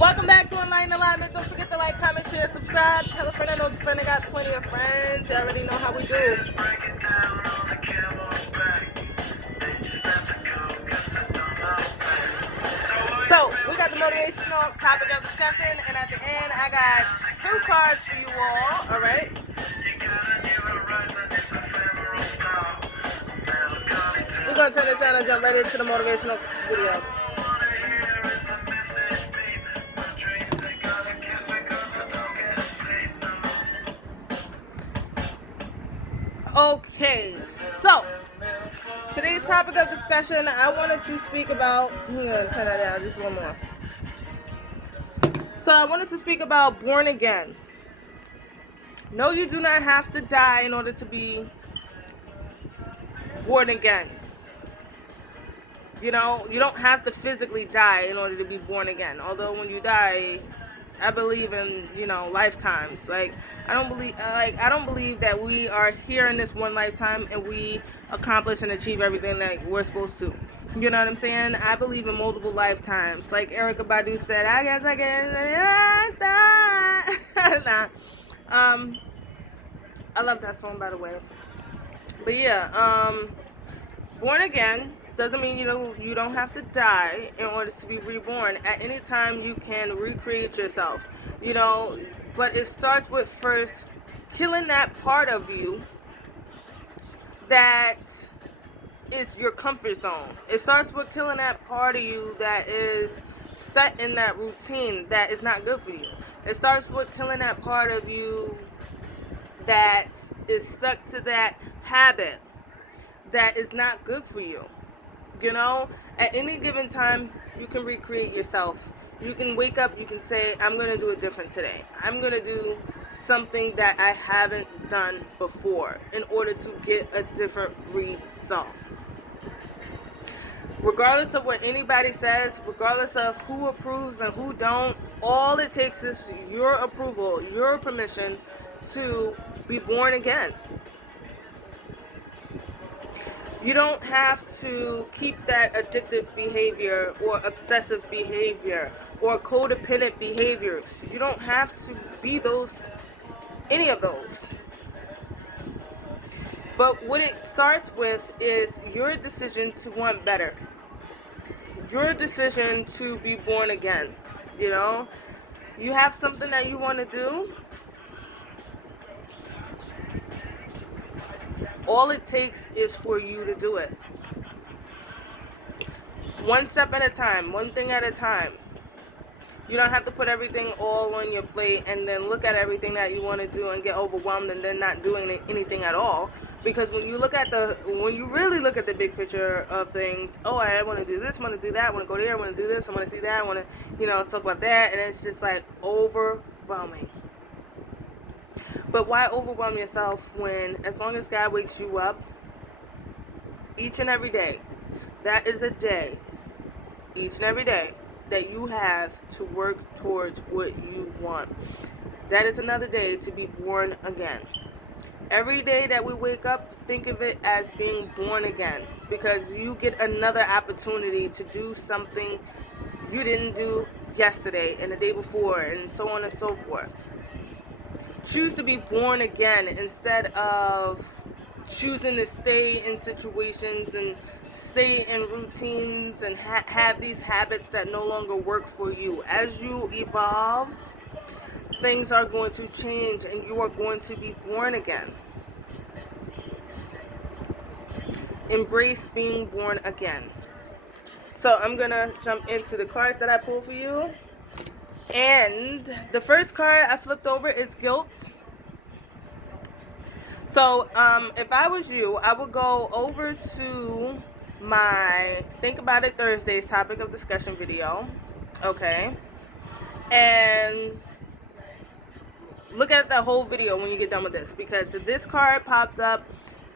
Welcome back to Enlighten Alignment. Don't forget to like, comment, share, subscribe. Tell a friend I know a friend. I got plenty of friends. You already know how we do. So, we got the motivational topic of discussion, and at the end, I got 2 cards for you all, alright? We're going to turn this down and jump right into the motivational video. Okay, so today's topic of discussion, I wanted to speak about, I'm going to turn that down just one more. So I wanted to speak about born again. No, you do not have to die in order to be born again. You know, you don't have to physically die in order to be born again. Although when you die, I believe in, lifetimes. I don't believe that we are here in this one lifetime and we accomplish and achieve everything that we're supposed to. You know what I'm saying? I believe in multiple lifetimes. Like Erykah Badu said, I guess I can. Nah. I love that song, by the way. But yeah, born again doesn't mean you don't have to die in order to be reborn. At any time you can recreate yourself, but it starts with first killing that part of you that is your comfort zone. It starts with killing that part of you that is set in that routine that is not good for you. It starts with killing that part of you that is stuck to that habit that is not good for you. At any given time, you can recreate yourself. You can wake up, you can say, I'm going to do it different today. I'm going to do something that I haven't done before in order to get a different result. Regardless of what anybody says, regardless of who approves and who don't, all it takes is your approval, your permission to be born again. You don't have to keep that addictive behavior or obsessive behavior or codependent behaviors. You don't have to be any of those. But what it starts with is your decision to want better. Your decision to be born again. You have something that you want to do. All it takes is for you to do it. One step at a time, one thing at a time. You don't have to put everything all on your plate and then look at everything that you want to do and get overwhelmed and then not doing anything at all. Because when you really look at the big picture of things, I want to do this, I want to do that, I want to go there, I want to do this, I want to see that, I want to, talk about that, and it's just like overwhelming. But why overwhelm yourself when, as long as God wakes you up each and every day, that is a day, each and every day, that you have to work towards what you want. That is another day to be born again. Every day that we wake up, think of it as being born again, because you get another opportunity to do something you didn't do yesterday and the day before and so on and so forth. Choose to be born again instead of choosing to stay in situations and stay in routines and have these habits that no longer work for you. As you evolve, things are going to change and you are going to be born again. Embrace being born again. So I'm going to jump into the cards that I pulled for you. And the first card I flipped over is guilt. So if I was you, I would go over to my Think About It Thursdays topic of discussion video. Okay. And look at the whole video when you get done with this, because this card popped up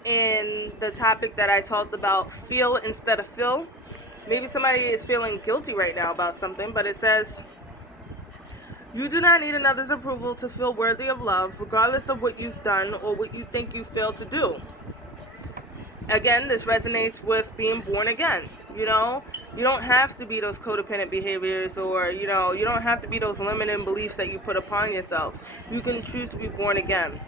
in the topic that I talked about, feel instead of feel. Maybe somebody is feeling guilty right now about something, but it says, you do not need another's approval to feel worthy of love, regardless of what you've done or what you think you failed to do. Again, this resonates with being born again. You know, you don't have to be those codependent behaviors, or, you know, you don't have to be those limiting beliefs that you put upon yourself. You can choose to be born again.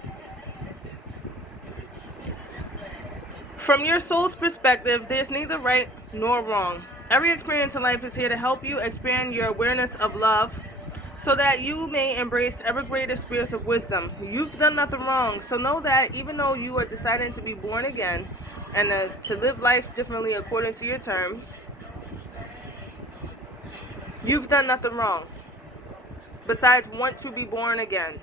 From your soul's perspective, there's neither right nor wrong. Every experience in life is here to help you expand your awareness of love so that you may embrace ever greater spirits of wisdom. You've done nothing wrong, so know that even though you are deciding to be born again and to live life differently according to your terms, you've done nothing wrong besides want to be born again.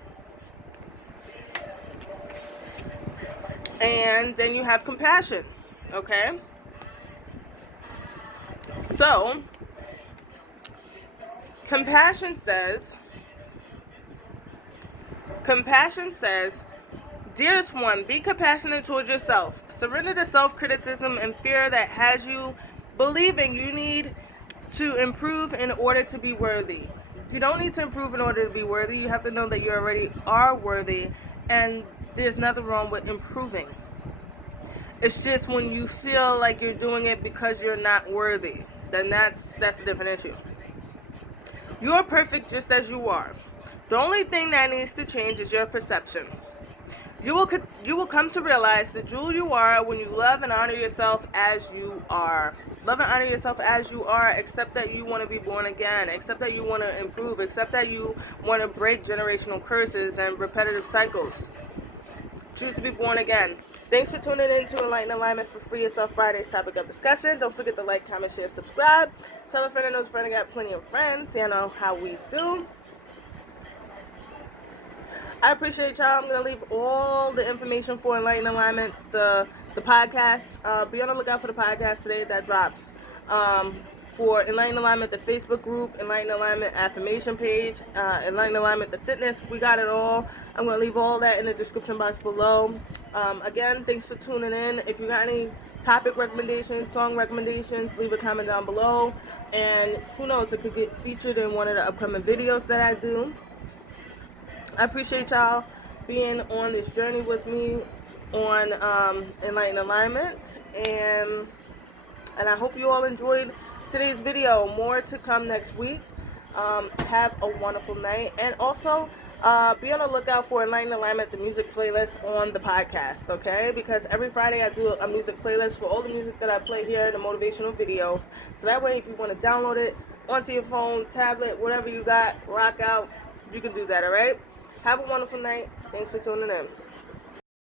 And then you have compassion, okay? So, compassion says, dearest one, be compassionate towards yourself. Surrender to self-criticism and fear that has you believing you need to improve in order to be worthy. You don't need to improve in order to be worthy. You have to know that you already are worthy, and there's nothing wrong with improving. It's just when you feel like you're doing it because you're not worthy, then that's a different issue. You're perfect just as you are. The only thing that needs to change is your perception. You will come to realize the jewel you are when you love and honor yourself as you are. Love and honor yourself as you are. Accept that you want to be born again. Accept that you want to improve. Accept that you want to break generational curses and repetitive cycles. Choose to be born again. Thanks for tuning in to Enlighten Alignment for Free Yourself Friday's topic of discussion. Don't forget to like, comment, share, subscribe. Tell a friend that knows a friend. I got plenty of friends. You know how we do. I appreciate y'all. I'm going to leave all the information for Enlighten Alignment, the podcast. Be on the lookout for the podcast today that drops. For Enlighten Alignment, the Facebook group, Enlighten Alignment Affirmation page, Enlighten Alignment, the fitness. We got it all. I'm going to leave all that in the description box below. Again, thanks for tuning in. If you got any topic recommendations, song recommendations, leave a comment down below. And who knows, it could get featured in one of the upcoming videos that I do. I appreciate y'all being on this journey with me on Enlighten Alignment, and I hope you all enjoyed today's video. More to come next week. Have a wonderful night, and also be on the lookout for Enlighten Alignment, the music playlist on the podcast, okay? Because every Friday I do a music playlist for all the music that I play here, the motivational videos. So that way, if you want to download it onto your phone, tablet, whatever you got, rock out, you can do that, all right? Have a wonderful night. Thanks for tuning in.